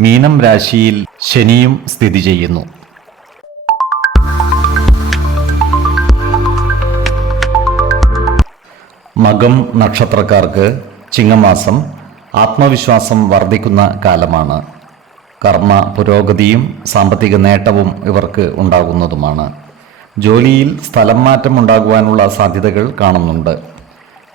മീനം രാശിയിൽ ശനിയും സ്ഥിതി ചെയ്യുന്നു. മകം നക്ഷത്രക്കാർക്ക് ചിങ്ങമാസം ആത്മവിശ്വാസം വർദ്ധിക്കുന്ന കാലമാണ്. കർമ്മ പുരോഗതിയും സാമ്പത്തിക നേട്ടവും ഇവർക്ക് ഉണ്ടാകുന്നതുമാണ്. ജോലിയിൽ സ്ഥലം മാറ്റം ഉണ്ടാകുവാനുള്ള സാധ്യതകൾ കാണുന്നുണ്ട്.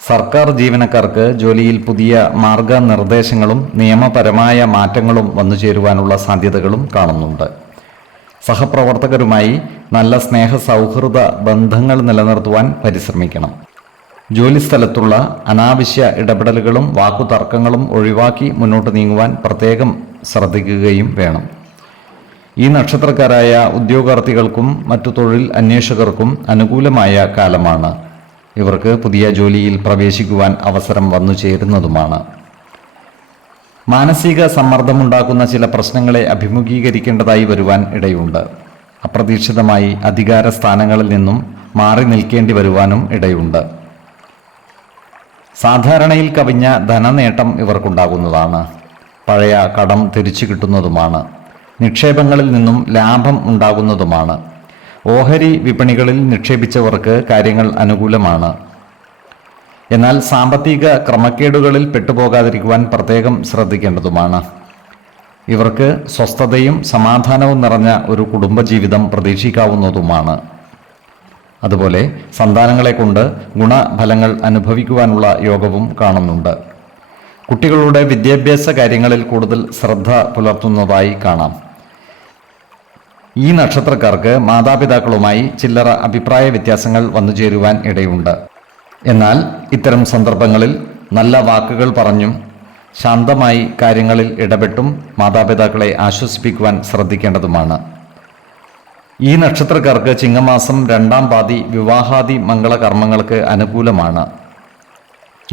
സർക്കാർ ജീവനക്കാർക്ക് ജോലിയിൽ പുതിയ മാർഗനിർദ്ദേശങ്ങളും നിയമപരമായ മാറ്റങ്ങളും വന്നു ചേരുവാനുള്ള സാധ്യതകളും കാണുന്നുണ്ട്. സഹപ്രവർത്തകരുമായി നല്ല സ്നേഹ സൗഹൃദ ബന്ധങ്ങൾ നിലനിർത്തുവാൻ പരിശ്രമിക്കണം. ജോലിസ്ഥലത്തുള്ള അനാവശ്യ ഇടപെടലുകളും വാക്കുതർക്കങ്ങളും ഒഴിവാക്കി മുന്നോട്ട് നീങ്ങുവാൻ പ്രത്യേകം ശ്രദ്ധിക്കുകയും വേണം. ഈ നക്ഷത്രക്കാരായ ഉദ്യോഗാർത്ഥികൾക്കും മറ്റു തൊഴിൽ അന്വേഷകർക്കും അനുകൂലമായ കാലമാണ്. ഇവർക്ക് പുതിയ ജോലിയിൽ പ്രവേശിക്കുവാൻ അവസരം വന്നു ചേരുന്നതുമാണ്. മാനസിക സമ്മർദ്ദമുണ്ടാക്കുന്ന ചില പ്രശ്നങ്ങളെ അഭിമുഖീകരിക്കേണ്ടതായി വരുവാൻ ഇടയുണ്ട്. അപ്രതീക്ഷിതമായി അധികാര സ്ഥാനങ്ങളിൽ നിന്നും മാറി നിൽക്കേണ്ടി വരുവാനും ഇടയുണ്ട്. സാധാരണയിൽ കവിഞ്ഞ ധനനേട്ടം ഇവർക്കുണ്ടാകുന്നതാണ്. പഴയ കടം തിരിച്ചു കിട്ടുന്നതുമാണ്. നിക്ഷേപങ്ങളിൽ നിന്നും ലാഭം ഉണ്ടാകുന്നതുമാണ്. ഓഹരി വിപണികളിൽ നിക്ഷേപിച്ചവർക്ക് കാര്യങ്ങൾ അനുകൂലമാണ്. എന്നാൽ സാമ്പത്തിക ക്രമക്കേടുകളിൽ പെട്ടുപോകാതിരിക്കുവാൻ പ്രത്യേകം ശ്രദ്ധിക്കേണ്ടതുമാണ്. ഇവർക്ക് സ്വസ്ഥതയും സമാധാനവും നിറഞ്ഞ ഒരു കുടുംബജീവിതം പ്രതീക്ഷിക്കാവുന്നതുമാണ്. അതുപോലെ സന്താനങ്ങളെ കൊണ്ട് ഗുണഫലങ്ങൾ അനുഭവിക്കുവാനുള്ള യോഗവും കാണുന്നുണ്ട്. കുട്ടികളുടെ വിദ്യാഭ്യാസ കാര്യങ്ങളിൽ കൂടുതൽ ശ്രദ്ധ പുലർത്തുന്നതായി കാണാം. ഈ നക്ഷത്രക്കാർക്ക് മാതാപിതാക്കളുമായി ചില്ലറ അഭിപ്രായ വ്യത്യാസങ്ങൾ വന്നു ചേരുവാൻ ഇടയുണ്ട്. എന്നാൽ ഇത്തരം സന്ദർഭങ്ങളിൽ നല്ല വാക്കുകൾ പറഞ്ഞും ശാന്തമായി കാര്യങ്ങളിൽ ഇടപെട്ടും മാതാപിതാക്കളെ ആശ്വസിപ്പിക്കുവാൻ ശ്രദ്ധിക്കേണ്ടതുമാണ്. ഈ നക്ഷത്രക്കാർക്ക് ചിങ്ങമാസം രണ്ടാം പാതി വിവാഹാദി മംഗളകർമ്മങ്ങൾക്ക് അനുകൂലമാണ്.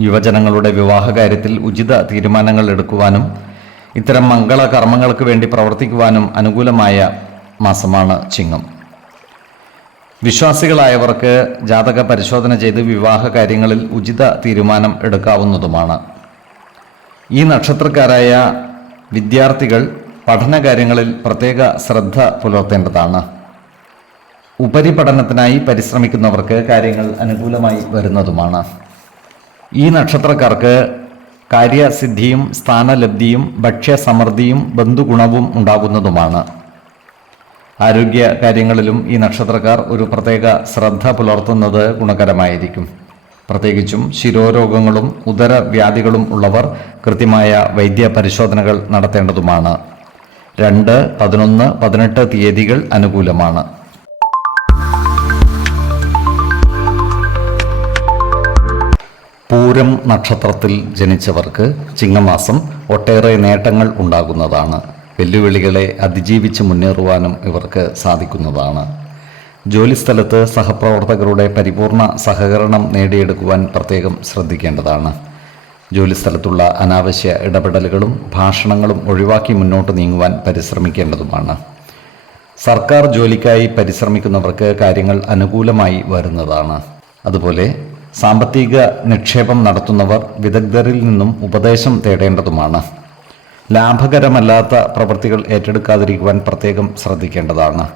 യുവജനങ്ങളുടെ വിവാഹകാര്യത്തിൽ ഉചിത തീരുമാനങ്ങൾ എടുക്കുവാനും ഇത്തരം മംഗളകർമ്മങ്ങൾക്ക് വേണ്ടി പ്രവർത്തിക്കുവാനും അനുകൂലമായ മാസമാണ് ചിങ്ങം. വിശ്വാസികളായവർക്ക് ജാതക പരിശോധന ചെയ്ത് വിവാഹ കാര്യങ്ങളിൽ ഉചിത തീരുമാനം എടുക്കാവുന്നതുമാണ്. ഈ നക്ഷത്രക്കാരായ വിദ്യാർത്ഥികൾ പഠനകാര്യങ്ങളിൽ പ്രത്യേക ശ്രദ്ധ പുലർത്തേണ്ടതാണ്. ഉപരിപഠനത്തിനായി പരിശ്രമിക്കുന്നവർക്ക് കാര്യങ്ങൾ അനുകൂലമായി വരുന്നതുമാണ്. ഈ നക്ഷത്രക്കാർക്ക് കാര്യസിദ്ധിയും സ്ഥാനലബ്ധിയും ഭക്ഷ്യസമൃദ്ധിയും ബന്ധുഗുണവും ഉണ്ടാകുന്നതുമാണ്. ആരോഗ്യ കാര്യങ്ങളിലും ഈ നക്ഷത്രക്കാർ ഒരു പ്രത്യേക ശ്രദ്ധ പുലർത്തുന്നത് ഗുണകരമായിരിക്കും. പ്രത്യേകിച്ചും ശിരോരോഗങ്ങളും ഉദരവ്യാധികളും ഉള്ളവർ കൃത്യമായ വൈദ്യ പരിശോധനകൾ നടത്തേണ്ടതുമാണ്. രണ്ട് പതിനൊന്ന് പതിനെട്ട് തീയതികൾ അനുകൂലമാണ്. പൂരം നക്ഷത്രത്തിൽ ജനിച്ചവർക്ക് ചിങ്ങമാസം ഒട്ടേറെ നേട്ടങ്ങൾ ഉണ്ടാകുന്നതാണ്. വെല്ലുവിളികളെ അതിജീവിച്ച് മുന്നേറുവാനും ഇവർക്ക് സാധിക്കുന്നതാണ്. ജോലിസ്ഥലത്ത് സഹപ്രവർത്തകരുടെ പരിപൂർണ സഹകരണം നേടിയെടുക്കുവാൻ പ്രത്യേകം ശ്രദ്ധിക്കേണ്ടതാണ്. ജോലിസ്ഥലത്തുള്ള അനാവശ്യ ഇടപെടലുകളും ഭാഷണങ്ങളും ഒഴിവാക്കി മുന്നോട്ട് നീങ്ങുവാൻ പരിശ്രമിക്കേണ്ടതുമാണ്. സർക്കാർ ജോലിക്കായി പരിശ്രമിക്കുന്നവർക്ക് കാര്യങ്ങൾ അനുകൂലമായി വരുന്നതാണ്. അതുപോലെ സാമ്പത്തിക നിക്ഷേപം നടത്തുന്നവർ വിദഗ്ധരിൽ നിന്നും ഉപദേശം തേടേണ്ടതുമാണ്. ലാഭകരമല്ലാത്ത പ്രവൃത്തികൾ ഏറ്റെടുക്കാതിരിക്കുവാൻ പ്രത്യേകം ശ്രദ്ധിക്കേണ്ടതാണ്.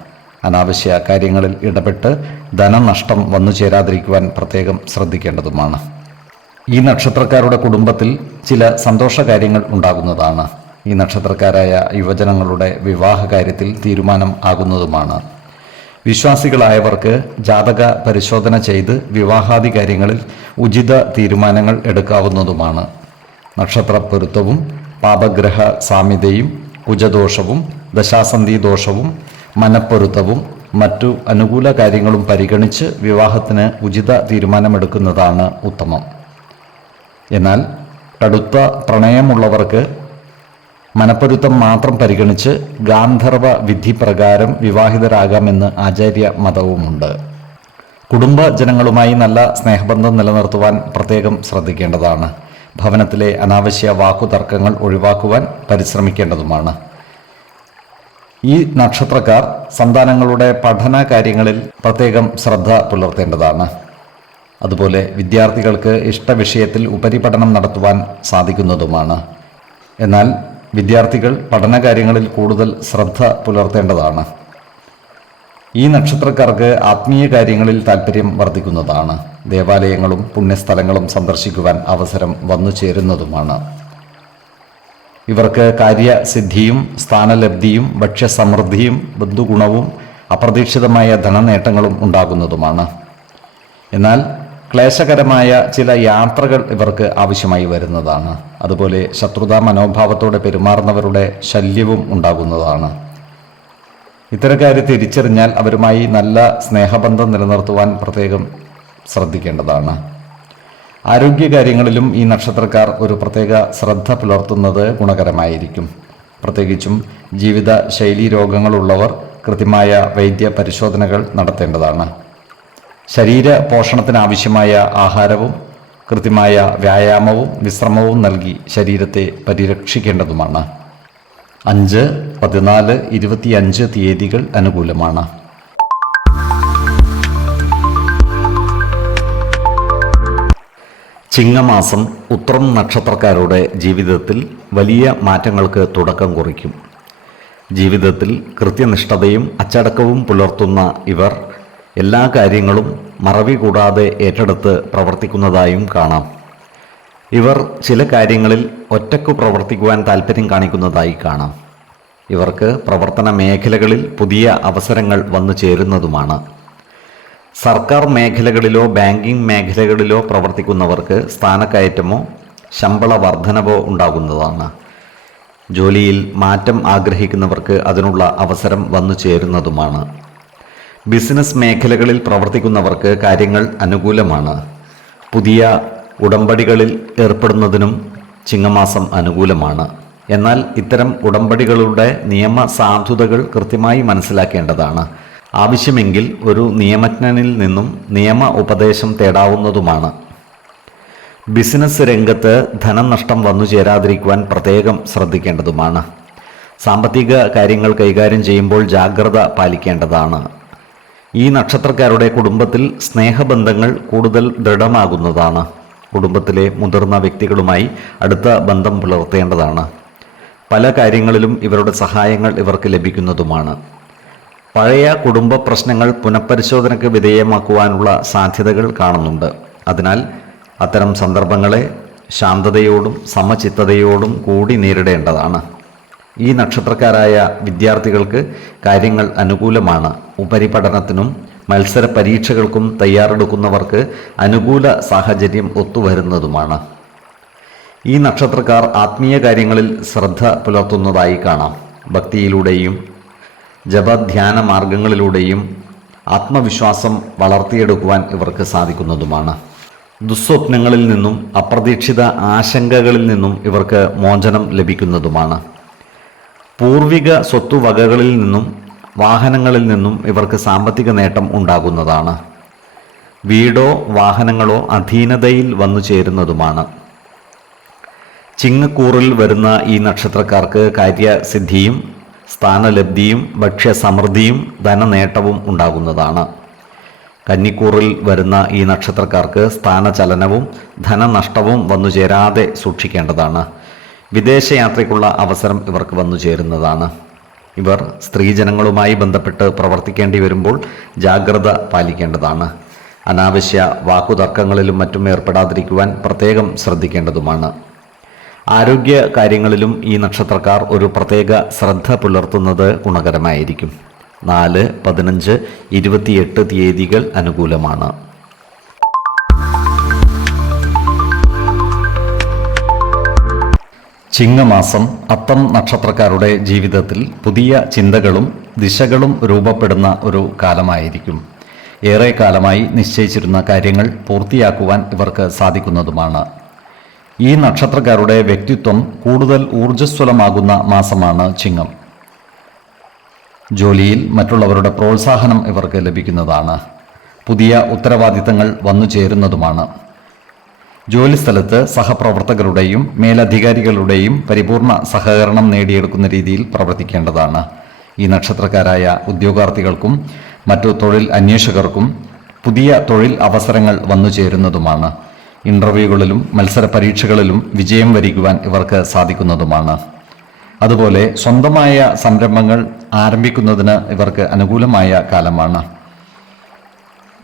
അനാവശ്യ കാര്യങ്ങളിൽ ഇടപെട്ട് ധനനഷ്ടം വന്നു ചേരാതിരിക്കുവാൻ പ്രത്യേകം ശ്രദ്ധിക്കേണ്ടതുമാണ്. ഈ നക്ഷത്രക്കാരുടെ കുടുംബത്തിൽ ചില സന്തോഷ കാര്യങ്ങൾ ഉണ്ടാകുന്നതാണ്. ഈ നക്ഷത്രക്കാരായ യുവജനങ്ങളുടെ വിവാഹ കാര്യത്തിൽ തീരുമാനം ആകുന്നതുമാണ്. വിശ്വാസികളായവർക്ക് ജാതക പരിശോധന ചെയ്ത് വിവാഹാദി കാര്യങ്ങളിൽ ഉചിത തീരുമാനങ്ങൾ എടുക്കാവുന്നതുമാണ്. നക്ഷത്ര പൊരുത്തവും പാപഗ്രഹ സാമ്യതയും കുജദോഷവും ദശാസന്ധി ദോഷവും മനപ്പൊരുത്തവും മറ്റു അനുകൂല കാര്യങ്ങളും പരിഗണിച്ച് വിവാഹത്തിന് ഉചിത തീരുമാനമെടുക്കുന്നതാണ് ഉത്തമം. എന്നാൽ കടുത്ത പ്രണയമുള്ളവർക്ക് മനപ്പൊരുത്തം മാത്രം പരിഗണിച്ച് ഗാന്ധർവ വിധി പ്രകാരം വിവാഹിതരാകാമെന്ന് ആചാര്യ മതവുമുണ്ട് കുടുംബജനങ്ങളുമായി നല്ല സ്നേഹബന്ധം നിലനിർത്തുവാൻ പ്രത്യേകം ശ്രദ്ധിക്കേണ്ടതാണ്. ഭവനത്തിലെ അനാവശ്യ വാക്കുതർക്കങ്ങൾ ഒഴിവാക്കുവാൻ പരിശ്രമിക്കേണ്ടതുമാണ്. ഈ നക്ഷത്രക്കാർ സന്താനങ്ങളുടെ പഠന കാര്യങ്ങളിൽ പ്രത്യേകം ശ്രദ്ധ പുലർത്തേണ്ടതാണ്. അതുപോലെ വിദ്യാർത്ഥികൾക്ക് ഇഷ്ടവിഷയത്തിൽ ഉപരിപഠനം നടത്തുവാൻ സാധിക്കുന്നതുമാണ്. എന്നാൽ വിദ്യാർത്ഥികൾ പഠനകാര്യങ്ങളിൽ കൂടുതൽ ശ്രദ്ധ പുലർത്തേണ്ടതാണ്. ഈ നക്ഷത്രക്കാർക്ക് ആത്മീയ കാര്യങ്ങളിൽ താല്പര്യം വർദ്ധിക്കുന്നതാണ്. ദേവാലയങ്ങളും പുണ്യസ്ഥലങ്ങളും സന്ദർശിക്കുവാൻ അവസരം വന്നു ചേരുന്നതുമാണ്. ഇവർക്ക് കാര്യസിദ്ധിയും സ്ഥാനലബ്ധിയും ഭക്ഷ്യസമൃദ്ധിയും ബന്ധുഗുണവും അപ്രതീക്ഷിതമായ ധനനേട്ടങ്ങളും ഉണ്ടാകുന്നതുമാണ്. എന്നാൽ ക്ലേശകരമായ ചില യാത്രകൾ ഇവർക്ക് ആവശ്യമായി വരുന്നതാണ്. അതുപോലെ ശത്രുതാ മനോഭാവത്തോടെ പെരുമാറുന്നവരുടെ ശല്യവും ഉണ്ടാകുന്നതാണ്. ഇത്തരക്കാരെ തിരിച്ചറിഞ്ഞാൽ അവരുമായി നല്ല സ്നേഹബന്ധം നിലനിർത്തുവാൻ പ്രത്യേകം ശ്രദ്ധിക്കേണ്ടതാണ്. ആരോഗ്യകാര്യങ്ങളിലും ഈ നക്ഷത്രക്കാർ ഒരു പ്രത്യേക ശ്രദ്ധ പുലർത്തുന്നത് ഗുണകരമായിരിക്കും. പ്രത്യേകിച്ചും ജീവിത ശൈലി രോഗങ്ങളുള്ളവർ കൃത്യമായ വൈദ്യ പരിശോധനകൾ നടത്തേണ്ടതാണ്. ശരീര പോഷണത്തിനാവശ്യമായ ആഹാരവും കൃത്യമായ വ്യായാമവും വിശ്രമവും നൽകി ശരീരത്തെ പരിരക്ഷിക്കേണ്ടതുമാണ്. അഞ്ച് പതിനാല് ഇരുപത്തിയഞ്ച് തീയതികൾ അനുകൂലമാണ്. ചിങ്ങമാസം ഉത്രം നക്ഷത്രക്കാരുടെ ജീവിതത്തിൽ വലിയ മാറ്റങ്ങൾക്ക് തുടക്കം കുറിക്കും. ജീവിതത്തിൽ കൃത്യനിഷ്ഠതയും അച്ചടക്കവും പുലർത്തുന്ന ഇവർ എല്ലാ കാര്യങ്ങളും മറവി കൂടാതെ ഏറ്റെടുത്ത് പ്രവർത്തിക്കുന്നതായും കാണാം. ഇവർ ചില കാര്യങ്ങളിൽ ഒറ്റക്കു പ്രവർത്തിക്കുവാൻ താല്പര്യം കാണിക്കുന്നതായി കാണാം. ഇവർക്ക് പ്രവർത്തന മേഖലകളിൽ പുതിയ അവസരങ്ങൾ വന്നു ചേരുന്നതുമാണ്. സർക്കാർ മേഖലകളിലോ ബാങ്കിംഗ് മേഖലകളിലോ പ്രവർത്തിക്കുന്നവർക്ക് സ്ഥാനക്കയറ്റമോ ശമ്പള വർധനവോ ഉണ്ടാകുന്നതാണ്. ജോലിയിൽ മാറ്റം ആഗ്രഹിക്കുന്നവർക്ക് അതിനുള്ള അവസരം വന്നു ചേരുന്നതുമാണ്. ബിസിനസ് മേഖലകളിൽ പ്രവർത്തിക്കുന്നവർക്ക് കാര്യങ്ങൾ അനുകൂലമാണ്. പുതിയ ഉടമ്പടികളിൽ ഏർപ്പെടുന്നതിനും ചിങ്ങമാസം അനുകൂലമാണ്. എന്നാൽ ഇത്തരം ഉടമ്പടികളുടെ നിയമ സാധുതകൾ കൃത്യമായി മനസ്സിലാക്കേണ്ടതാണ്. ആവശ്യമെങ്കിൽ ഒരു നിയമജ്ഞനിൽ നിന്നും നിയമ ഉപദേശം തേടാവുന്നതുമാണ്. ബിസിനസ് രംഗത്ത് ധനനഷ്ടം വന്നു ചേരാതിരിക്കുവാൻ പ്രത്യേകം ശ്രദ്ധിക്കേണ്ടതുമാണ്. സാമ്പത്തിക കാര്യങ്ങൾ കൈകാര്യം ചെയ്യുമ്പോൾ ജാഗ്രത പാലിക്കേണ്ടതാണ്. ഈ നക്ഷത്രക്കാരുടെ കുടുംബത്തിൽ സ്നേഹബന്ധങ്ങൾ കൂടുതൽ ദൃഢമാകുന്നതാണ്. കുടുംബത്തിലെ മുതിർന്ന വ്യക്തികളുമായി അടുത്ത ബന്ധം പുലർത്തേണ്ടതാണ്. പല കാര്യങ്ങളിലും ഇവരുടെ സഹായങ്ങൾ ഇവർക്ക് ലഭിക്കുന്നതുമാണ്. പഴയ കുടുംബ പ്രശ്നങ്ങൾ പുനഃപരിശോധനയ്ക്ക് വിധേയമാക്കുവാനുള്ള സാധ്യതകൾ കാണുന്നുണ്ട്. അതിനാൽ അത്തരം സന്ദർഭങ്ങളെ ശാന്തതയോടും സമചിത്തതയോടും കൂടി നേരിടേണ്ടതാണ്. ഈ നക്ഷത്രക്കാരായ വിദ്യാർത്ഥികൾക്ക് കാര്യങ്ങൾ അനുകൂലമാണ്. ഉപരിപഠനത്തിനും മത്സര പരീക്ഷകൾക്കും തയ്യാറെടുക്കുന്നവർക്ക് അനുകൂല സാഹചര്യം ഒത്തുവരുന്നതുമാണ്. ഈ നക്ഷത്രക്കാർ ആത്മീയ കാര്യങ്ങളിൽ ശ്രദ്ധ പുലർത്തുന്നതായി കാണാം. ഭക്തിയിലൂടെയും ജപധ്യാന മാർഗങ്ങളിലൂടെയും ആത്മവിശ്വാസം വളർത്തിയെടുക്കുവാൻ ഇവർക്ക് സാധിക്കുന്നതുമാണ്. ദുസ്വപ്നങ്ങളിൽ നിന്നും അപ്രതീക്ഷിത ആശങ്കകളിൽ നിന്നും ഇവർക്ക് മോചനം ലഭിക്കുന്നതുമാണ്. പൂർവിക സ്വത്തുവകകളിൽ നിന്നും വാഹനങ്ങളിൽ നിന്നും ഇവർക്ക് സാമ്പത്തിക നേട്ടം ഉണ്ടാകുന്നതാണ്. വീടോ വാഹനങ്ങളോ അധീനതയിൽ വന്നു ചേരുന്നതുമാണ്. ചിങ്ങക്കൂറിൽ വരുന്ന ഈ നക്ഷത്രക്കാർക്ക് കാര്യസിദ്ധിയും സ്ഥാനലബ്ധിയും ഭക്ഷ്യസമൃദ്ധിയും ധനനേട്ടവും ഉണ്ടാകുന്നതാണ്. കന്നിക്കൂറിൽ വരുന്ന ഈ നക്ഷത്രക്കാർക്ക് സ്ഥാനചലനവും ധനനഷ്ടവും വന്നു ചേരാതെ സൂക്ഷിക്കേണ്ടതാണ്. വിദേശയാത്രയ്ക്കുള്ള അവസരം ഇവർക്ക് വന്നു ചേരുന്നതാണ്. ഇവർ സ്ത്രീജനങ്ങളുമായി ബന്ധപ്പെട്ട് പ്രവർത്തിക്കേണ്ടി വരുമ്പോൾ ജാഗ്രത പാലിക്കേണ്ടതാണ്. അനാവശ്യ വാക്കുതർക്കങ്ങളിലും മറ്റും ഏർപ്പെടാതിരിക്കുവാൻ പ്രത്യേകം ശ്രദ്ധിക്കേണ്ടതുമാണ്. ആരോഗ്യ കാര്യങ്ങളിലും ഈ നക്ഷത്രക്കാർ ഒരു പ്രത്യേക ശ്രദ്ധ പുലർത്തുന്നത് ഗുണകരമായിരിക്കും. നാല് പതിനഞ്ച് ഇരുപത്തിയെട്ട് തീയതികൾ അനുകൂലമാണ്. ചിങ്ങമാസം അത്തം നക്ഷത്രക്കാരുടെ ജീവിതത്തിൽ പുതിയ ചിന്തകളും ദിശകളും രൂപപ്പെടുന്ന ഒരു കാലമായിരിക്കും. ഏറെ കാലമായി നിശ്ചയിച്ചിരുന്ന കാര്യങ്ങൾ പൂർത്തിയാക്കുവാൻ ഇവർക്ക് സാധിക്കുന്നതുമാണ്. ഈ നക്ഷത്രക്കാരുടെ വ്യക്തിത്വം കൂടുതൽ ഊർജസ്വലമാകുന്ന മാസമാണ് ചിങ്ങം. ജോലിയിൽ മറ്റുള്ളവരുടെ പ്രോത്സാഹനം ഇവർക്ക് ലഭിക്കുന്നതാണ്. പുതിയ ഉത്തരവാദിത്തങ്ങൾ വന്നു ചേരുന്നതുമാണ് ജോലിസ്ഥലത്ത് സഹപ്രവർത്തകരുടെയും മേലധികാരികളുടെയും പരിപൂർണ സഹകരണം നേടിയെടുക്കുന്ന രീതിയിൽ പ്രവർത്തിക്കേണ്ടതാണ്. ഈ നക്ഷത്രക്കാരായ ഉദ്യോഗാർത്ഥികൾക്കും മറ്റു തൊഴിൽ അന്വേഷകർക്കും പുതിയ തൊഴിൽ അവസരങ്ങൾ വന്നു ചേരുന്നതുമാണ്. ഇന്റർവ്യൂകളിലും മത്സര പരീക്ഷകളിലും വിജയം വരിക്കുവാൻ ഇവർക്ക് സാധിക്കുന്നതുമാണ്. അതുപോലെ സ്വന്തമായ സംരംഭങ്ങൾ ആരംഭിക്കുന്നതിന് ഇവർക്ക് അനുകൂലമായ കാലമാണ്.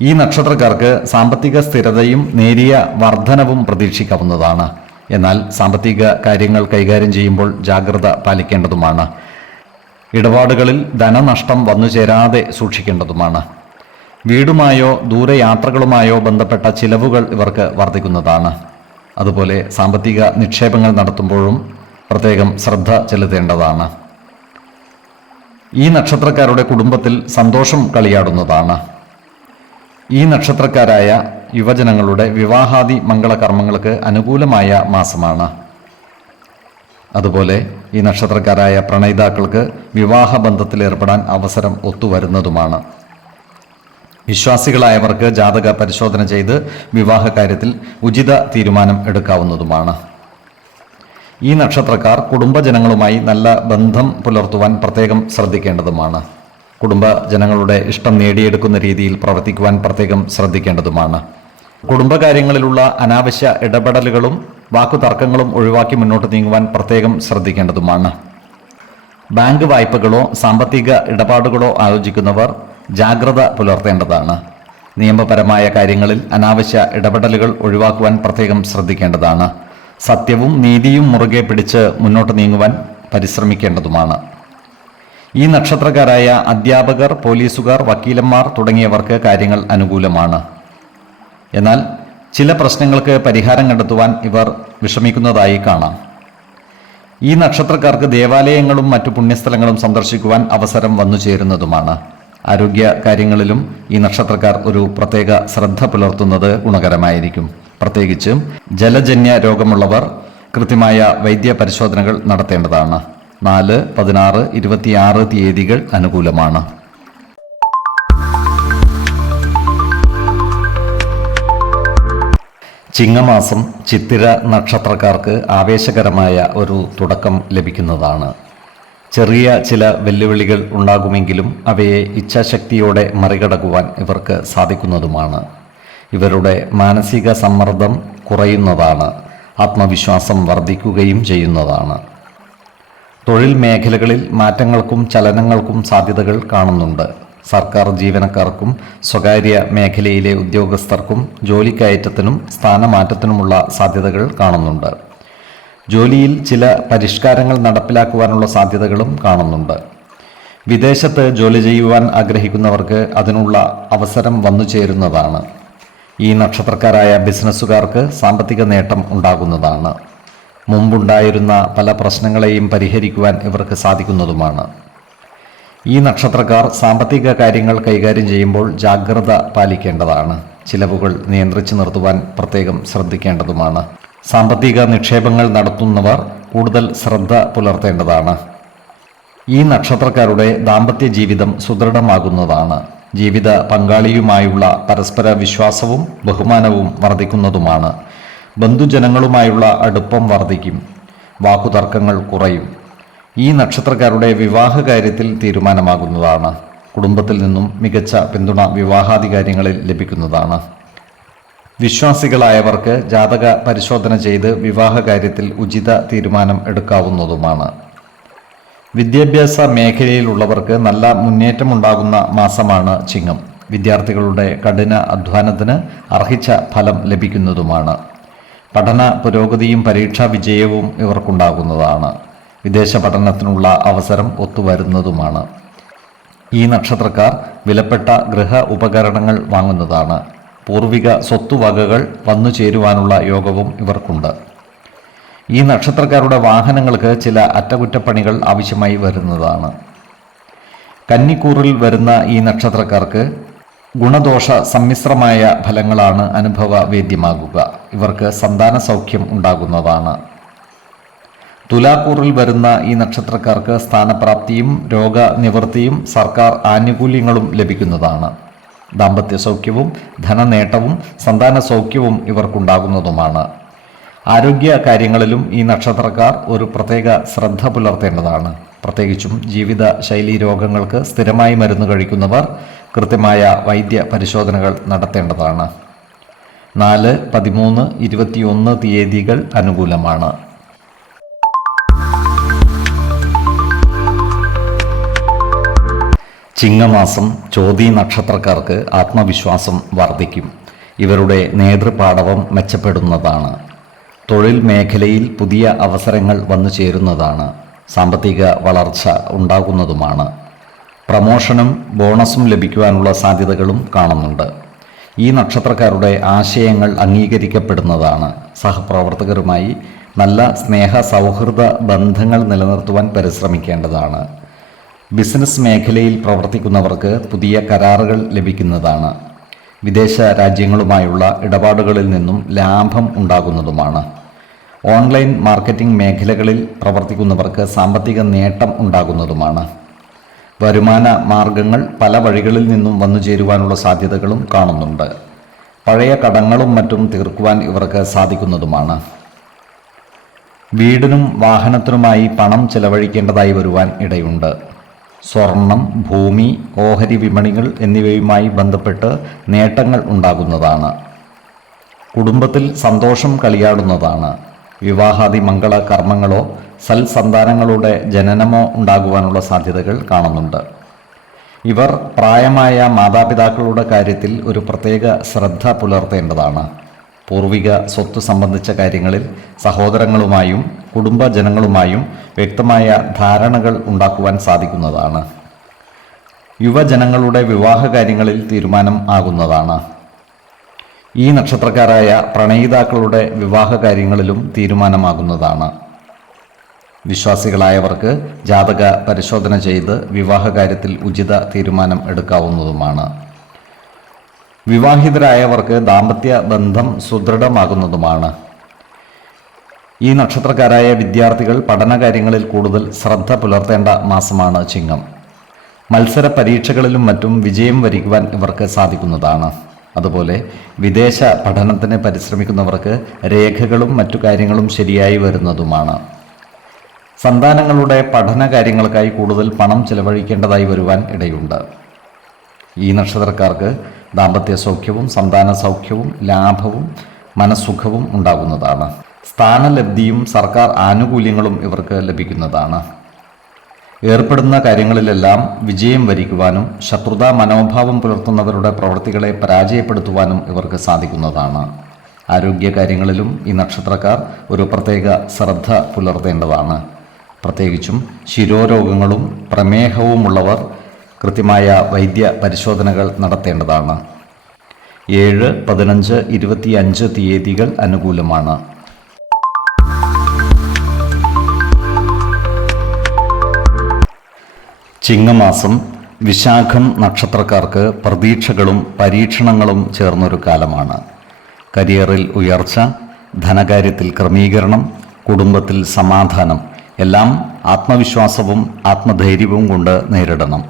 ഈ നക്ഷത്രക്കാർക്ക് സാമ്പത്തിക സ്ഥിരതയും നേരിയ വർധനവും പ്രതീക്ഷിക്കാവുന്നതാണ്. എന്നാൽ സാമ്പത്തിക കാര്യങ്ങൾ കൈകാര്യം ചെയ്യുമ്പോൾ ജാഗ്രത പാലിക്കേണ്ടതുമാണ്. ഇടപാടുകളിൽ ധനനഷ്ടം വന്നു ചേരാതെ സൂക്ഷിക്കേണ്ടതുമാണ്. വീടുമായോ ദൂരയാത്രകളുമായോ ബന്ധപ്പെട്ട ചിലവുകൾ ഇവർക്ക് വർദ്ധിക്കുന്നതാണ്. അതുപോലെ സാമ്പത്തിക നിക്ഷേപങ്ങൾ നടത്തുമ്പോഴും പ്രത്യേകം ശ്രദ്ധ ചെലുത്തേണ്ടതാണ്. ഈ നക്ഷത്രക്കാരുടെ കുടുംബത്തിൽ സന്തോഷം കളിയാടുന്നതാണ്. ഈ നക്ഷത്രക്കാരായ യുവജനങ്ങളുടെ വിവാഹാദി മംഗളകർമ്മങ്ങൾക്ക് അനുകൂലമായ മാസമാണ്. അതുപോലെ ഈ നക്ഷത്രക്കാരായ പ്രണയിതാക്കൾക്ക് വിവാഹ ബന്ധത്തിൽ ഏർപ്പെടാൻ അവസരം ഒത്തുവരുന്നതുമാണ്. വിശ്വാസികളായവർക്ക് ജാതക പരിശോധന ചെയ്ത് വിവാഹ കാര്യത്തിൽ ഉചിത തീരുമാനം എടുക്കാവുന്നതുമാണ്. ഈ നക്ഷത്രക്കാർ കുടുംബജനങ്ങളുമായി നല്ല ബന്ധം പുലർത്തുവാൻ പ്രത്യേകം ശ്രദ്ധിക്കേണ്ടതുമാണ്. കുടുംബജനങ്ങളുടെ ഇഷ്ടം നേടിയെടുക്കുന്ന രീതിയിൽ പ്രവർത്തിക്കുവാൻ പ്രത്യേകം ശ്രദ്ധിക്കേണ്ടതുമാണ്. കുടുംബകാര്യങ്ങളിലുള്ള അനാവശ്യ ഇടപെടലുകളും വാക്കുതർക്കങ്ങളും ഒഴിവാക്കി മുന്നോട്ട് നീങ്ങുവാൻ പ്രത്യേകം ശ്രദ്ധിക്കേണ്ടതുമാണ്. ബാങ്ക് വായ്പകളോ സാമ്പത്തിക ഇടപാടുകളോ ആലോചിക്കുന്നവർ ജാഗ്രത പുലർത്തേണ്ടതാണ്. നിയമപരമായ കാര്യങ്ങളിൽ അനാവശ്യ ഇടപെടലുകൾ ഒഴിവാക്കുവാൻ പ്രത്യേകം ശ്രദ്ധിക്കേണ്ടതാണ്. സത്യവും നീതിയും മുറുകെ പിടിച്ച് മുന്നോട്ട് നീങ്ങുവാൻ പരിശ്രമിക്കേണ്ടതുമാണ്. ഈ നക്ഷത്രക്കാരായ അധ്യാപകർ പോലീസുകാർ വക്കീലന്മാർ തുടങ്ങിയവർക്ക് കാര്യങ്ങൾ അനുകൂലമാണ്. എന്നാൽ ചില പ്രശ്നങ്ങൾക്ക് പരിഹാരം കണ്ടെത്തുവാൻ ഇവർ വിഷമിക്കുന്നതായി കാണാം. ഈ നക്ഷത്രക്കാർക്ക് ദേവാലയങ്ങളും മറ്റു പുണ്യസ്ഥലങ്ങളും സന്ദർശിക്കുവാൻ അവസരം വന്നു ചേരുന്നതുമാണ്. ആരോഗ്യ കാര്യങ്ങളിലും ഈ നക്ഷത്രക്കാർ ഒരു പ്രത്യേക ശ്രദ്ധ പുലർത്തുന്നത് ഗുണകരമായിരിക്കും. പ്രത്യേകിച്ചും ജലജന്യ രോഗമുള്ളവർ കൃത്യമായ വൈദ്യ പരിശോധനകൾ നടത്തേണ്ടതാണ്. നാല് പതിനാറ് ഇരുപത്തിയാറ് തീയതികൾ അനുകൂലമാണ്. ചിങ്ങമാസം ചിത്തിര നക്ഷത്രക്കാർക്ക് ആവേശകരമായ ഒരു തുടക്കം ലഭിക്കുന്നതാണ്. ചെറിയ ചില വെല്ലുവിളികൾ ഉണ്ടാകുമെങ്കിലും അവയെ ഇച്ഛാശക്തിയോടെ മറികടക്കുവാൻ ഇവർക്ക് സാധിക്കുന്നതുമാണ്. ഇവരുടെ മാനസിക സമ്മർദ്ദം കുറയുന്നതാണ്. ആത്മവിശ്വാസം വർദ്ധിക്കുകയും ചെയ്യുന്നതാണ്. തൊഴിൽ മേഖലകളിൽ മാറ്റങ്ങൾക്കും ചലനങ്ങൾക്കും സാധ്യതകൾ കാണുന്നുണ്ട്. സർക്കാർ ജീവനക്കാർക്കും സ്വകാര്യ മേഖലയിലെ ഉദ്യോഗസ്ഥർക്കും ജോലിക്കയറ്റത്തിനും സ്ഥാനമാറ്റത്തിനുമുള്ള സാധ്യതകൾ കാണുന്നുണ്ട്. ജോലിയിൽ ചില പരിഷ്കാരങ്ങൾ നടപ്പിലാക്കുവാനുള്ള സാധ്യതകളും കാണുന്നുണ്ട്. വിദേശത്ത് ജോലി ചെയ്യുവാൻ ആഗ്രഹിക്കുന്നവർക്ക് അതിനുള്ള അവസരം വന്നു ചേരുന്നതാണ്. ഈ നക്ഷത്രക്കാരായ ബിസിനസ്സുകാർക്ക് സാമ്പത്തിക നേട്ടം ഉണ്ടാകുന്നതാണ്. മുമ്പുണ്ടായിരുന്ന പല പ്രശ്നങ്ങളെയും പരിഹരിക്കുവാൻ ഇവർക്ക് സാധിക്കുന്നതുമാണ്. ഈ നക്ഷത്രക്കാർ സാമ്പത്തിക കാര്യങ്ങൾ കൈകാര്യം ചെയ്യുമ്പോൾ ജാഗ്രത പാലിക്കേണ്ടതാണ്. ചിലവുകൾ നിയന്ത്രിച്ചു നിർത്തുവാൻ പ്രത്യേകം ശ്രദ്ധിക്കേണ്ടതുമാണ്. സാമ്പത്തിക നിക്ഷേപങ്ങൾ നടത്തുന്നവർ കൂടുതൽ ശ്രദ്ധ പുലർത്തേണ്ടതാണ്. ഈ നക്ഷത്രക്കാരുടെ ദാമ്പത്യ ജീവിതം സുദൃഢമാകുന്നതാണ്. ജീവിത പങ്കാളിയുമായുള്ള പരസ്പര വിശ്വാസവും ബഹുമാനവും വർദ്ധിക്കുന്നതുമാണ്. ബന്ധുജനങ്ങളുമായുള്ള അടുപ്പം വർദ്ധിക്കും. വാക്കുതർക്കങ്ങൾ കുറയും. ഈ നക്ഷത്രക്കാരുടെ വിവാഹ കാര്യത്തിൽ തീരുമാനമാകുന്നതാണ്. കുടുംബത്തിൽ നിന്നും മികച്ച പിന്തുണ വിവാഹാധികാരികളിൽ ലഭിക്കുന്നതാണ്. വിശ്വാസികളായവർക്ക് ജാതക പരിശോധന ചെയ്ത് വിവാഹ കാര്യത്തിൽ ഉചിത തീരുമാനം എടുക്കാവുന്നതുമാണ്. വിദ്യാഭ്യാസ മേഖലയിലുള്ളവർക്ക് നല്ല മുന്നേറ്റമുണ്ടാകുന്ന മാസമാണ് ചിങ്ങം. വിദ്യാർത്ഥികളുടെ കഠിന അധ്വാനത്തിന് അർഹിച്ച ഫലം ലഭിക്കുന്നതുമാണ്. പഠന പുരോഗതിയും പരീക്ഷാ വിജയവും ഇവർക്കുണ്ടാകുന്നതാണ്. വിദേശ പഠനത്തിനുള്ള അവസരം ഒത്തുവരുന്നതുമാണ്. ഈ നക്ഷത്രക്കാർ വിലപ്പെട്ട ഗൃഹ ഉപകരണങ്ങൾ വാങ്ങുന്നതാണ്. പൂർവിക സ്വത്തുവകകൾ വന്നു ചേരുവാനുള്ള യോഗവും ഇവർക്കുണ്ട്. ഈ നക്ഷത്രക്കാരുടെ വാഹനങ്ങൾക്ക് ചില അറ്റകുറ്റപ്പണികൾ ആവശ്യമായി വരുന്നതാണ്. കന്നിക്കൂറിൽ വരുന്ന ഈ നക്ഷത്രക്കാർക്ക് ഗുണദോഷ സമ്മിശ്രമായ ഫലങ്ങളാണ് അനുഭവ വേദ്യമാകുക ഇവർക്ക് സന്താന സൗഖ്യം ഉണ്ടാകുന്നതാണ്. തുലാക്കൂറിൽ വരുന്ന ഈ നക്ഷത്രക്കാർക്ക് സ്ഥാനപ്രാപ്തിയും രോഗനിവൃത്തിയും സർക്കാർ ആനുകൂല്യങ്ങളും ലഭിക്കുന്നതാണ്. ദാമ്പത്യ സൗഖ്യവും ധനനേട്ടവും സന്താന സൗഖ്യവും ഇവർക്കുണ്ടാകുന്നതുമാണ്. ആരോഗ്യ കാര്യങ്ങളിലും ഈ നക്ഷത്രക്കാർ ഒരു പ്രത്യേക ശ്രദ്ധ പുലർത്തേണ്ടതാണ്. പ്രത്യേകിച്ചും ജീവിത ശൈലീ രോഗങ്ങൾക്ക് സ്ഥിരമായി മരുന്ന് കഴിക്കുന്നവർ കൃത്യമായ വൈദ്യ പരിശോധനകൾ നടത്തേണ്ടതാണ്. നാല് പതിമൂന്ന് ഇരുപത്തിയൊന്ന് തീയതികൾ അനുകൂലമാണ്. ചിങ്ങമാസം ചോതി നക്ഷത്രക്കാർക്ക് ആത്മവിശ്വാസം വർദ്ധിക്കും. ഇവരുടെ നേതൃപാടവം മെച്ചപ്പെടുന്നതാണ്. തൊഴിൽ മേഖലയിൽ പുതിയ അവസരങ്ങൾ വന്നു ചേരുന്നതാണ് സാമ്പത്തിക വളർച്ച ഉണ്ടാകുന്നതുമാണ്. പ്രമോഷനും ബോണസും ലഭിക്കുവാനുള്ള സാധ്യതകളും കാണുന്നുണ്ട്. ഈ നക്ഷത്രക്കാരുടെ ആശയങ്ങൾ അംഗീകരിക്കപ്പെടുന്നതാണ്. സഹപ്രവർത്തകരുമായി നല്ല സ്നേഹ സൗഹൃദ ബന്ധങ്ങൾ നിലനിർത്തുവാൻ പരിശ്രമിക്കേണ്ടതാണ്. ബിസിനസ് മേഖലയിൽ പ്രവർത്തിക്കുന്നവർക്ക് പുതിയ കരാറുകൾ ലഭിക്കുന്നതാണ്. വിദേശ രാജ്യങ്ങളുമായുള്ള ഇടപാടുകളിൽ നിന്നും ലാഭം ഉണ്ടാകുന്നതുമാണ്. ഓൺലൈൻ മാർക്കറ്റിംഗ് മേഖലകളിൽ പ്രവർത്തിക്കുന്നവർക്ക് സാമ്പത്തിക നേട്ടം ഉണ്ടാകുന്നതുമാണ്. വരുമാന മാർഗങ്ങൾ പല വഴികളിൽ നിന്നും വന്നു ചേരുവാനുള്ള സാധ്യതകളും കാണുന്നുണ്ട്. പഴയ കടങ്ങളും മറ്റും തീർക്കുവാൻ ഇവർക്ക് സാധിക്കുന്നതുമാണ്. വീടിനും വാഹനത്തിനുമായി പണം ചെലവഴിക്കേണ്ടതായി വരുവാൻ ഇടയുണ്ട്. സ്വർണം ഭൂമി ഓഹരി വിപണികൾ എന്നിവയുമായി ബന്ധപ്പെട്ട് നേട്ടങ്ങൾ ഉണ്ടാകുന്നതാണ്. കുടുംബത്തിൽ സന്തോഷം കളിയാടുന്നതാണ്. വിവാഹാദി മംഗള കർമ്മങ്ങളോ സൽസന്താനങ്ങളുടെ ജനനമോ ഉണ്ടാകുവാനുള്ള സാധ്യതകൾ കാണുന്നുണ്ട്. ഇവർ പ്രായമായ മാതാപിതാക്കളുടെ കാര്യത്തിൽ ഒരു പ്രത്യേക ശ്രദ്ധ പുലർത്തേണ്ടതാണ്. പൂർവിക സ്വത്ത് സംബന്ധിച്ച കാര്യങ്ങളിൽ സഹോദരങ്ങളുമായും കുടുംബജനങ്ങളുമായും വ്യക്തമായ ധാരണകൾ ഉണ്ടാക്കുവാൻ സാധിക്കുന്നതാണ്. യുവജനങ്ങളുടെ വിവാഹ കാര്യങ്ങളിൽ തീരുമാനം ആകുന്നതാണ്. ഈ നക്ഷത്രക്കാരായ പ്രണയിതാക്കളുടെ വിവാഹ കാര്യങ്ങളിലും തീരുമാനമാകുന്നതാണ്. വിശ്വാസികളായവർക്ക് ജാതക പരിശോധന ചെയ്ത് വിവാഹ കാര്യത്തിൽ ഉചിത തീരുമാനം എടുക്കാവുന്നതുമാണ്. വിവാഹിതരായവർക്ക് ദാമ്പത്യ ബന്ധം സുദൃഢമാകുന്നതുമാണ്. ഈ നക്ഷത്രക്കാരായ വിദ്യാർത്ഥികൾ പഠനകാര്യങ്ങളിൽ കൂടുതൽ ശ്രദ്ധ പുലർത്തേണ്ട മാസമാണ് ചിങ്ങം. മത്സര പരീക്ഷകളിലും മറ്റും വിജയം വരിക്കുവാൻ ഇവർക്ക് സാധിക്കുന്നതാണ്. അതുപോലെ വിദേശ പഠനത്തിന് പരിശ്രമിക്കുന്നവർക്ക് രേഖകളും മറ്റു കാര്യങ്ങളും ശരിയായി വരുന്നതുമാണ്. സന്താനങ്ങളുടെ പഠന കാര്യങ്ങൾക്കായി കൂടുതൽ പണം ചിലവഴിക്കേണ്ടതായി വരുവാൻ ഇടയുണ്ട്. ഈ നക്ഷത്രക്കാർക്ക് ദാമ്പത്യ സൗഖ്യവും സന്താന സൗഖ്യവും ലാഭവും മനസ്സുഖവും ഉണ്ടാകുന്നതാണ്. സ്ഥാനലബ്ധിയും സർക്കാർ ആനുകൂല്യങ്ങളും ഇവർക്ക് ലഭിക്കുന്നതാണ്. ഏർപ്പെടുന്ന കാര്യങ്ങളിലെല്ലാം വിജയം വരിക്കുവാനും ശത്രുതാ മനോഭാവം പുലർത്തുന്നവരുടെ പ്രവൃത്തികളെ പരാജയപ്പെടുത്തുവാനും ഇവർക്ക് സാധിക്കുന്നതാണ്. ആരോഗ്യ കാര്യങ്ങളിലും ഈ നക്ഷത്രക്കാർ ഒരു പ്രത്യേക ശ്രദ്ധ പുലർത്തേണ്ടതാണ്. പ്രത്യേകിച്ചും ശിരോരോഗങ്ങളും പ്രമേഹവുമുള്ളവർ കൃത്യമായ വൈദ്യ പരിശോധനകൾ നടത്തേണ്ടതാണ്. ഏഴ് പതിനഞ്ച് ഇരുപത്തിയഞ്ച് തീയതികൾ അനുകൂലമാണ്. ചിങ്ങമാസം വിശാഖം നക്ഷത്രക്കാർക്ക് പ്രതീക്ഷകളും പരീക്ഷണങ്ങളും ചേർന്നൊരു കാലമാണ്. കരിയറിൽ ഉയർച്ച ധനകാര്യത്തിൽ ക്രമീകരണം കുടുംബത്തിൽ സമാധാനം എല്ലാം ആത്മവിശ്വാസവും ആത്മധൈര്യവും കൊണ്ട് നേരിടണം.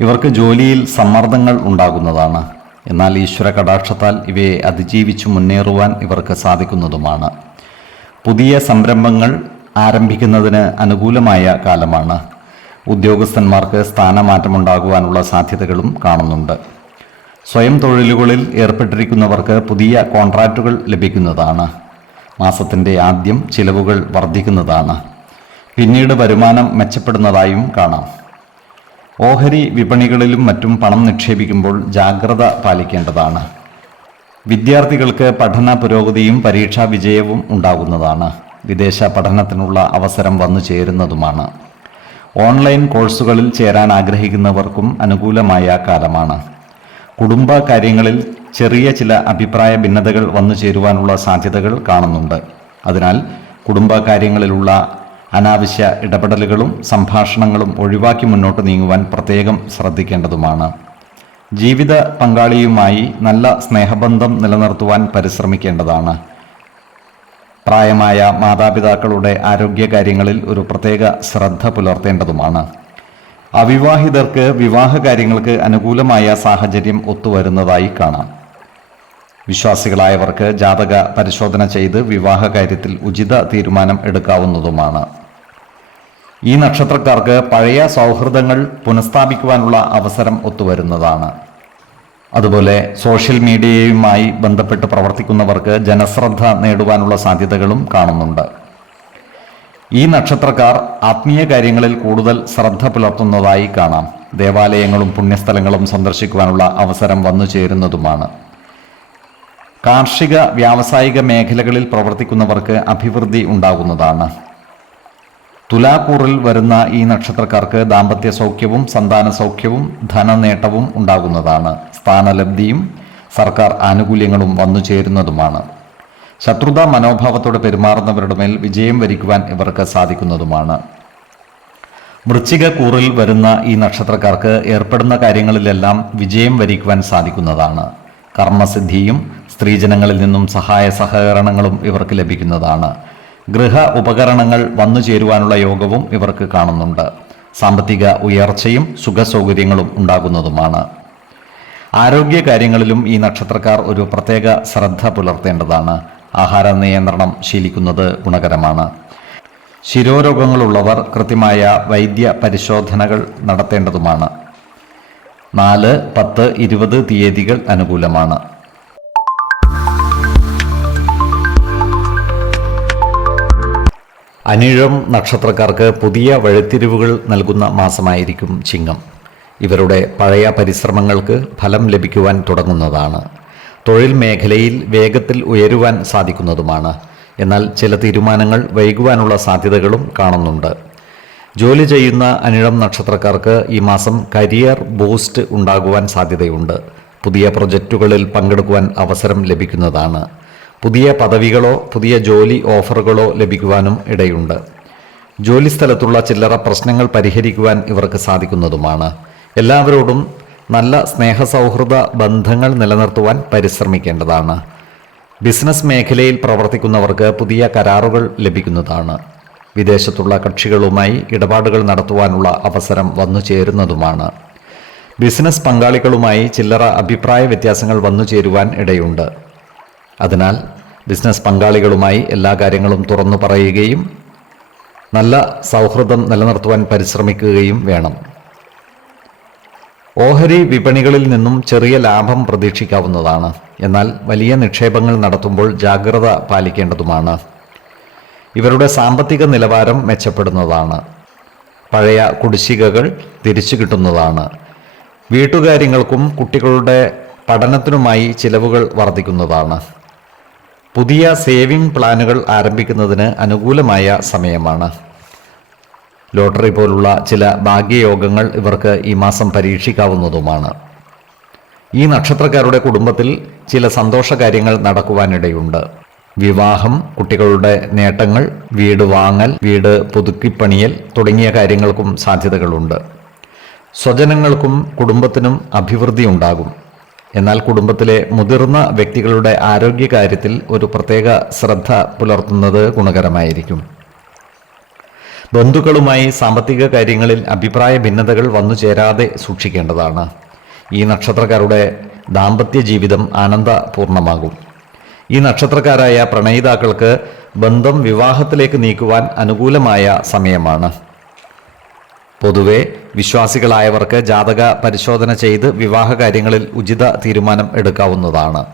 ഇവർക്ക് ജോലിയിൽ സമ്മർദ്ദങ്ങൾ ഉണ്ടാകുന്നതാണ്. എന്നാൽ ഈശ്വര കടാക്ഷത്താൽ ഇവയെ അതിജീവിച്ച് മുന്നേറുവാൻ ഇവർക്ക് സാധിക്കുന്നതുമാണ്. പുതിയ സംരംഭങ്ങൾ ആരംഭിക്കുന്നതിന് അനുകൂലമായ കാലമാണ്. ഉദ്യോഗസ്ഥന്മാർക്ക് സ്ഥാനമാറ്റമുണ്ടാകുവാനുള്ള സാധ്യതകളും കാണുന്നുണ്ട്. സ്വയം തൊഴിലുകളിൽ ഏർപ്പെട്ടിരിക്കുന്നവർക്ക് പുതിയ കോൺട്രാക്റ്റുകൾ ലഭിക്കുന്നതാണ്. മാസത്തിന്റെ ആദ്യം ചിലവുകൾ വർദ്ധിക്കുന്നതാണ്. പിന്നീട് വരുമാനം മെച്ചപ്പെടുന്നതായും കാണാം. ഓഹരി വിപണികളിലും മറ്റും പണം നിക്ഷേപിക്കുമ്പോൾ ജാഗ്രത പാലിക്കേണ്ടതാണ്. വിദ്യാർത്ഥികൾക്ക് പഠന പുരോഗതിയും പരീക്ഷാ വിജയവും ഉണ്ടാകുന്നതാണ്. വിദേശ പഠനത്തിനുള്ള അവസരം വന്നു ചേരുന്നതുമാണ്. ഓൺലൈൻ കോഴ്സുകളിൽ ചേരാൻ ആഗ്രഹിക്കുന്നവർക്കും അനുകൂലമായ കാലമാണ്. കുടുംബ കാര്യങ്ങളിൽ ചെറിയ ചില അഭിപ്രായ ഭിന്നതകൾ വന്നു ചേരുവാനുള്ള സാധ്യതകൾ കാണുന്നുണ്ട്. അതിനാൽ കുടുംബ കാര്യങ്ങളിലുള്ള അനാവശ്യ ഇടപെടലുകളും സംഭാഷണങ്ങളും ഒഴിവാക്കി മുന്നോട്ട് നീങ്ങുവാൻ പ്രത്യേകം ശ്രദ്ധിക്കേണ്ടതുമാണ്. ജീവിത പങ്കാളിയുമായി നല്ല സ്നേഹബന്ധം നിലനിർത്തുവാൻ പരിശ്രമിക്കേണ്ടതാണ്. പ്രായമായ മാതാപിതാക്കളുടെ ആരോഗ്യകാര്യങ്ങളിൽ ഒരു പ്രത്യേക ശ്രദ്ധ പുലർത്തേണ്ടതുമാണ്. അവിവാഹിതർക്ക് വിവാഹ കാര്യങ്ങൾക്ക് അനുകൂലമായ സാഹചര്യം ഒത്തുവരുന്നതായി കാണാം. വിശ്വാസികളായവർക്ക് ജാതക പരിശോധന ചെയ്ത് വിവാഹ കാര്യത്തിൽ ഉചിത തീരുമാനം എടുക്കാവുന്നതുമാണ്. ഈ നക്ഷത്രക്കാർക്ക് പഴയ സൗഹൃദങ്ങൾ പുനഃസ്ഥാപിക്കുവാനുള്ള അവസരം ഒത്തുവരുന്നതാണ്. അതുപോലെ സോഷ്യൽ മീഡിയയുമായി ബന്ധപ്പെട്ട് പ്രവർത്തിക്കുന്നവർക്ക് ജനശ്രദ്ധ നേടുവാനുള്ള സാധ്യതകളും കാണുന്നുണ്ട്. ഈ നക്ഷത്രക്കാർ ആത്മീയ കാര്യങ്ങളിൽ കൂടുതൽ ശ്രദ്ധ പുലർത്തുന്നതായി കാണാം. ദേവാലയങ്ങളും പുണ്യസ്ഥലങ്ങളും സന്ദർശിക്കുവാനുള്ള അവസരം വന്നു ചേരുന്നതുമാണ്. കാർഷിക വ്യാവസായിക മേഖലകളിൽ പ്രവർത്തിക്കുന്നവർക്ക് അഭിവൃദ്ധി ഉണ്ടാകുന്നതാണ്. തുലാക്കൂറിൽ വരുന്ന ഈ നക്ഷത്രക്കാർക്ക് ദാമ്പത്യ സൗഖ്യവും സന്താന സൗഖ്യവും ധനനേട്ടവും ഉണ്ടാകുന്നതാണ്. സ്ഥാനലബ്ധിയും സർക്കാർ ആനുകൂല്യങ്ങളും വന്നു ചേരുന്നതുമാണ്. ശത്രുതാ മനോഭാവത്തോടെ പെരുമാറുന്നവരുടെ മേൽ വിജയം വരിക്കുവാൻ ഇവർക്ക് സാധിക്കുന്നതുമാണ്. വൃശ്ചിക കൂറിൽ വരുന്ന ഈ നക്ഷത്രക്കാർക്ക് ഏർപ്പെടുന്ന കാര്യങ്ങളിലെല്ലാം വിജയം വരിക്കുവാൻ സാധിക്കുന്നതാണ്. കർമ്മസിദ്ധിയും സ്ത്രീജനങ്ങളിൽ നിന്നും സഹായ സഹകരണങ്ങളും ഇവർക്ക് ലഭിക്കുന്നതാണ്. ഗൃഹ ഉപകരണങ്ങൾ വന്നു ചേരുവാനുള്ള യോഗവും ഇവർക്ക് കാണുന്നുണ്ട്. സാമ്പത്തിക ഉയർച്ചയും സുഖസൗകര്യങ്ങളും ഉണ്ടാകുന്നതുമാണ്. ആരോഗ്യ കാര്യങ്ങളിലും ഈ നക്ഷത്രക്കാർ ഒരു പ്രത്യേക ശ്രദ്ധ പുലർത്തേണ്ടതാണ്. ആഹാര നിയന്ത്രണം ശീലിക്കുന്നത് ഗുണകരമാണ്. ശിരോരോഗങ്ങളുള്ളവർ കൃത്യമായ വൈദ്യ പരിശോധനകൾ നടത്തേണ്ടതുമാണ്. നാല് പത്ത് ഇരുപത് തീയതികൾ അനുകൂലമാണ്. അനിഴം നക്ഷത്രക്കാർക്ക് പുതിയ വഴിത്തിരിവുകൾ നൽകുന്ന മാസമായിരിക്കും ചിങ്ങം. ഇവരുടെ പഴയ പരിശ്രമങ്ങൾക്ക് ഫലം ലഭിക്കുവാൻ തുടങ്ങുന്നതാണ്. തൊഴിൽ മേഖലയിൽ വേഗത്തിൽ ഉയരുവാൻ സാധിക്കുന്നതുമാണ്. എന്നാൽ ചില തീരുമാനങ്ങൾ വൈകുവാനുള്ള സാധ്യതകളും കാണുന്നുണ്ട്. ജോലി ചെയ്യുന്ന അനിഴം നക്ഷത്രക്കാർക്ക് ഈ മാസം കരിയർ ബൂസ്റ്റ് ഉണ്ടാകുവാൻ സാധ്യതയുണ്ട്. പുതിയ പ്രൊജക്റ്റുകളിൽ പങ്കെടുക്കുവാൻ അവസരം ലഭിക്കുന്നതാണ്. പുതിയ പദവികളോ പുതിയ ജോലി ഓഫറുകളോ ലഭിക്കുവാനും ഇടയുണ്ട്. ജോലിസ്ഥലത്തുള്ള ചില്ലറ പ്രശ്നങ്ങൾ പരിഹരിക്കുവാൻ ഇവർക്ക് സാധിക്കുന്നതുമാണ്. എല്ലാവരോടും നല്ല സ്നേഹസൗഹൃദ ബന്ധങ്ങൾ നിലനിർത്തുവാൻ പരിശ്രമിക്കേണ്ടതാണ്. ബിസിനസ് മേഖലയിൽ പ്രവർത്തിക്കുന്നവർക്ക് പുതിയ കരാറുകൾ ലഭിക്കുന്നതാണ്. വിദേശത്തുള്ള കക്ഷികളുമായി ഇടപാടുകൾ നടത്തുവാനുള്ള അവസരം വന്നു ചേരുന്നതുമാണ്. ബിസിനസ് പങ്കാളികളുമായി ചില്ലറ അഭിപ്രായ വ്യത്യാസങ്ങൾ വന്നു ചേരുവാൻ ഇടയുണ്ട്. അതിനാൽ ബിസിനസ് പങ്കാളികളുമായി എല്ലാ കാര്യങ്ങളും തുറന്നു പറയുകയും നല്ല സൗഹൃദം നിലനിർത്തുവാൻ പരിശ്രമിക്കുകയും വേണം. ഓഹരി വിപണികളിൽ നിന്നും ചെറിയ ലാഭം പ്രതീക്ഷിക്കാവുന്നതാണ്. എന്നാൽ വലിയ നിക്ഷേപങ്ങൾ നടത്തുമ്പോൾ ജാഗ്രത പാലിക്കേണ്ടതുമാണ്. ഇവരുടെ സാമ്പത്തിക നിലവാരം മെച്ചപ്പെടുന്നതാണ്. പഴയ കുടിശ്ശികകൾ തിരിച്ചു കിട്ടുന്നതാണ്. വീട്ടുകാര്യങ്ങൾക്കും കുട്ടികളുടെ പഠനത്തിനുമായി ചിലവുകൾ വർദ്ധിക്കുന്നതാണ്. പുതിയ സേവിംഗ് പ്ലാനുകൾ ആരംഭിക്കുന്നതിന് അനുകൂലമായ സമയമാണ്. ലോട്ടറി പോലുള്ള ചില ഭാഗ്യയോഗങ്ങൾ ഇവർക്ക് ഈ മാസം പരീക്ഷിക്കാവുന്നതുമാണ്. ഈ നക്ഷത്രക്കാരുടെ കുടുംബത്തിൽ ചില സന്തോഷ കാര്യങ്ങൾ നടക്കുവാനിടയുണ്ട്. വിവാഹം കുട്ടികളുടെ നേട്ടങ്ങൾ വീട് വാങ്ങൽ വീട് പുതുക്കിപ്പണിയൽ തുടങ്ങിയ കാര്യങ്ങൾക്കും സാധ്യതകളുണ്ട്. സ്വജനങ്ങൾക്കും കുടുംബത്തിനും അഭിവൃദ്ധി ഉണ്ടാകും എന്നാൽ കുടുംബത്തിലെ മുതിർന്ന വ്യക്തികളുടെ ആരോഗ്യകാര്യത്തിൽ ഒരു പ്രത്യേക ശ്രദ്ധ പുലർത്തുന്നത് ഗുണകരമായിരിക്കും. ബന്ധുക്കളുമായി സാമ്പത്തിക കാര്യങ്ങളിൽ അഭിപ്രായ ഭിന്നതകൾ വന്നു ചേരാതെ സൂക്ഷിക്കേണ്ടതാണ്. ഈ നക്ഷത്രക്കാരുടെ ദാമ്പത്യ ജീവിതം ആനന്ദപൂർണമാകും. ഈ നക്ഷത്രക്കാരായ പ്രണയിതാക്കൾക്ക് ബന്ധം വിവാഹത്തിലേക്ക് നീക്കുവാൻ അനുകൂലമായ സമയമാണ്. പൊതുവെ വിശ്വാസികളായവർക്ക് ജാതക പരിശോധന ചെയ്ത് വിവാഹ കാര്യങ്ങളിൽ ഉചിത തീരുമാനം എടുക്കാവുന്നതാണ്.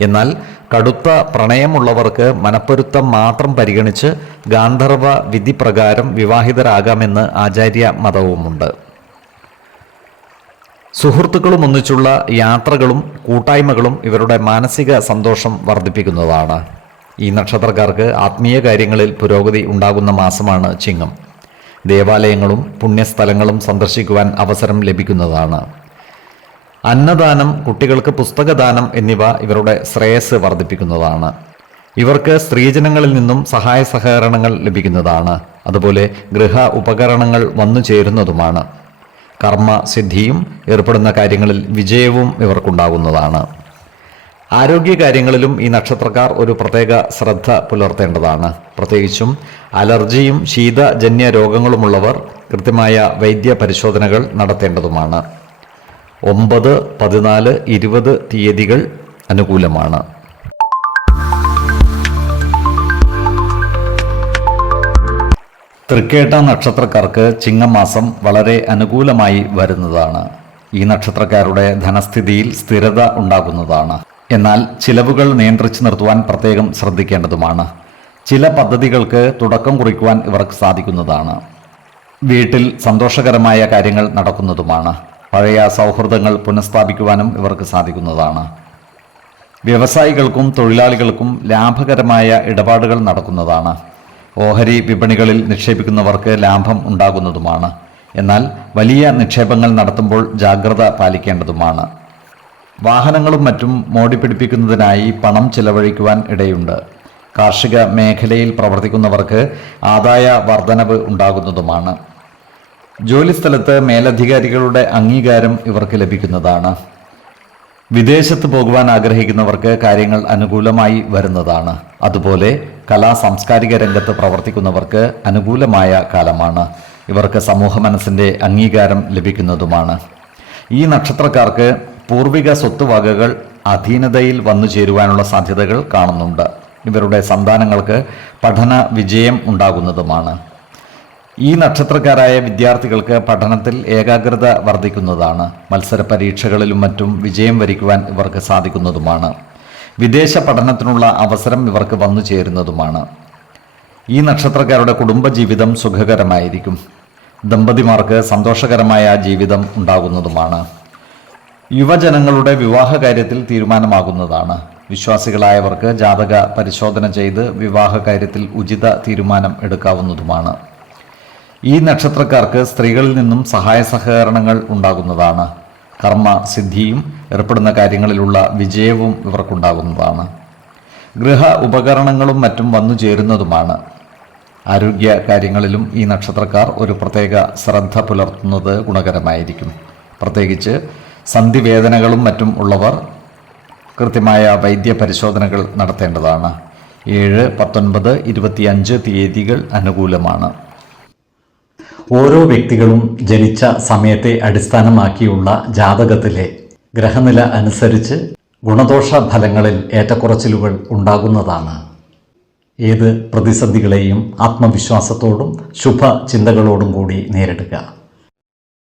എന്നാൽ കടുത്ത പ്രണയമുള്ളവർക്ക് മനപ്പൊരുത്തം മാത്രം പരിഗണിച്ച് ഗാന്ധർവ വിധി പ്രകാരം വിവാഹിതരാകാമെന്ന് ആചാര്യ മതവുമുണ്ട്. സുഹൃത്തുക്കളും ഒന്നിച്ചുള്ള യാത്രകളും കൂട്ടായ്മകളും ഇവരുടെ മാനസിക സന്തോഷം വർദ്ധിപ്പിക്കുന്നതാണ്. ഈ നക്ഷത്രക്കാർക്ക് ആത്മീയ കാര്യങ്ങളിൽ പുരോഗതി ഉണ്ടാകുന്ന മാസമാണ് ചിങ്ങം. ദേവാലയങ്ങളും പുണ്യസ്ഥലങ്ങളും സന്ദർശിക്കുവാൻ അവസരം ലഭിക്കുന്നതാണ്. അന്നദാനം കുട്ടികൾക്ക് പുസ്തകദാനം എന്നിവ ഇവരുടെ ശ്രേയസ് വർദ്ധിപ്പിക്കുന്നതാണ്. ഇവർക്ക് സ്ത്രീജനങ്ങളിൽ നിന്നും സഹായ സഹകരണങ്ങൾ ലഭിക്കുന്നതാണ്. അതുപോലെ ഗൃഹ ഉപകരണങ്ങൾ വന്നു ചേരുന്നതുമാണ്. കർമ്മ സിദ്ധിയും ഏർപ്പെടുന്ന കാര്യങ്ങളിൽ വിജയവും ഇവർക്കുണ്ടാകുന്നതാണ്. ആരോഗ്യകാര്യങ്ങളിലും ഈ നക്ഷത്രക്കാർ ഒരു പ്രത്യേക ശ്രദ്ധ പുലർത്തേണ്ടതാണ്. പ്രത്യേകിച്ചും അലർജിയും ശീതജന്യ രോഗങ്ങളുമുള്ളവർ കൃത്യമായ വൈദ്യ പരിശോധനകൾ നടത്തേണ്ടതുമാണ്. ഒമ്പത് പതിനാല് ഇരുപത് തീയതികൾ അനുകൂലമാണ്. തൃക്കേട്ട നക്ഷത്രക്കാർക്ക് ചിങ്ങമാസം വളരെ അനുകൂലമായി വരുന്നതാണ്. ഈ നക്ഷത്രക്കാരുടെ ധനസ്ഥിതിയിൽ സ്ഥിരത ഉണ്ടാകുന്നതാണ്. എന്നാൽ ചിലവുകൾ നിയന്ത്രിച്ചു നിർത്തുവാൻ പ്രത്യേകം ശ്രദ്ധിക്കേണ്ടതുമാണ്. ചില പദ്ധതികൾക്ക് തുടക്കം കുറിക്കുവാൻ ഇവർക്ക് സാധിക്കുന്നതാണ്. വീട്ടിൽ സന്തോഷകരമായ കാര്യങ്ങൾ നടക്കുന്നതുമാണ്. പഴയ സൗഹൃദങ്ങൾ പുനഃസ്ഥാപിക്കുവാനും ഇവർക്ക് സാധിക്കുന്നതാണ്. വ്യവസായികൾക്കും തൊഴിലാളികൾക്കും ലാഭകരമായ ഇടപാടുകൾ നടക്കുന്നതാണ്. ഓഹരി വിപണികളിൽ നിക്ഷേപിക്കുന്നവർക്ക് ലാഭം ഉണ്ടാകുന്നതുമാണ്. എന്നാൽ വലിയ നിക്ഷേപങ്ങൾ നടത്തുമ്പോൾ ജാഗ്രത പാലിക്കേണ്ടതുമാണ്. വാഹനങ്ങളും മറ്റും മോടിപ്പിടിപ്പിക്കുന്നതിനായി പണം ചിലവഴിക്കുവാൻ ഇടയുണ്ട്. കാർഷിക മേഖലയിൽ പ്രവർത്തിക്കുന്നവർക്ക് ആദായ വർധനവ് ഉണ്ടാകുന്നതുമാണ്. ജോലിസ്ഥലത്ത് മേലധികാരികളുടെ അംഗീകാരം ഇവർക്ക് ലഭിക്കുന്നതാണ്. വിദേശത്ത് പോകുവാൻ ആഗ്രഹിക്കുന്നവർക്ക് കാര്യങ്ങൾ അനുകൂലമായി വരുന്നതാണ്. അതുപോലെ കലാ സാംസ്കാരിക രംഗത്ത് പ്രവർത്തിക്കുന്നവർക്ക് അനുകൂലമായ കാലമാണ്. ഇവർക്ക് സമൂഹ മനസ്സിന്റെ അംഗീകാരം ലഭിക്കുന്നതുമാണ്. ഈ നക്ഷത്രക്കാർക്ക് പൂർവിക സ്വത്തുവകകൾ അധീനതയിൽ വന്നു ചേരുവാനുള്ള സാധ്യതകൾ കാണുന്നുണ്ട്. ഇവരുടെ സന്താനങ്ങൾക്ക് പഠന വിജയം ഉണ്ടാകുന്നതുമാണ്. ഈ നക്ഷത്രക്കാരായ വിദ്യാർത്ഥികൾക്ക് പഠനത്തിൽ ഏകാഗ്രത വർദ്ധിക്കുന്നതാണ്. മത്സര പരീക്ഷകളിലും മറ്റും വിജയം വരിക്കുവാൻ ഇവർക്ക് സാധിക്കുന്നതുമാണ്. വിദേശ പഠനത്തിനുള്ള അവസരം ഇവർക്ക് വന്നു ചേരുന്നതുമാണ്. ഈ നക്ഷത്രക്കാരുടെ കുടുംബജീവിതം സുഖകരമായിരിക്കും. ദമ്പതിമാർക്ക് സന്തോഷകരമായ ജീവിതം ഉണ്ടാകുന്നതുമാണ്. യുവജനങ്ങളുടെ വിവാഹ കാര്യത്തിൽ തീരുമാനമാകുന്നതാണ്. വിശ്വാസികളായവർക്ക് ജാതക പരിശോധന ചെയ്ത് വിവാഹ കാര്യത്തിൽ ഉചിത തീരുമാനം എടുക്കാവുന്നതുമാണ്. ഈ നക്ഷത്രക്കാർക്ക് സ്ത്രീകളിൽ നിന്നും സഹായ സഹകരണങ്ങൾ ഉണ്ടാകുന്നതാണ്. കർമ്മ സിദ്ധിയും ഏർപ്പെടുന്ന കാര്യങ്ങളിലുള്ള വിജയവും ഇവർക്കുണ്ടാകുന്നതാണ്. ഗൃഹ ഉപകരണങ്ങളും മറ്റും വന്നു ചേരുന്നതുമാണ്. ആരോഗ്യ കാര്യങ്ങളിലും ഈ നക്ഷത്രക്കാർ ഒരു പ്രത്യേക ശ്രദ്ധ പുലർത്തുന്നത് ഗുണകരമായിരിക്കും. പ്രത്യേകിച്ച് സന്ധിവേദനകളും മറ്റും ഉള്ളവർ കൃത്യമായ വൈദ്യ പരിശോധനകൾ നടത്തേണ്ടതാണ്. ഏഴ് പത്തൊൻപത് ഇരുപത്തിയഞ്ച് തീയതികൾ അനുകൂലമാണ്. ഓരോ വ്യക്തികളും ജനിച്ച സമയത്തെ അടിസ്ഥാനമാക്കിയുള്ള ജാതകത്തിലെ ഗ്രഹനില അനുസരിച്ച് ഗുണദോഷ ഫലങ്ങളിൽ ഏറ്റക്കുറച്ചിലുകൾ ഉണ്ടാകുന്നതാണ്. ഏത് പ്രതിസന്ധികളെയും ആത്മവിശ്വാസത്തോടും ശുഭ ചിന്തകളോടും കൂടി നേരിടുക.